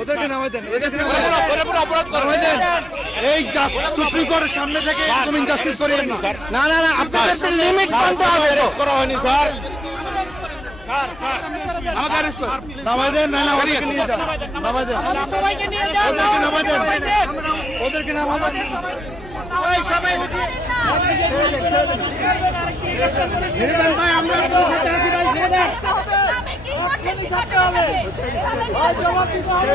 ওদেরকে নামাই দেন, এই সুপ্রিম কোর্টের সামনে থেকে ইনজাস্টিস করিয়েন না। না না না, আপনাদের লিমিট মানতে হবে তো। করা হয়নি স্যার। নামাই দেন, না না ওদেরকে নিয়ে যান, নামাই দেন, ওদেরকে নামাই দেন, ওদেরকে নামাই দেন। জবাব দিতে হবে।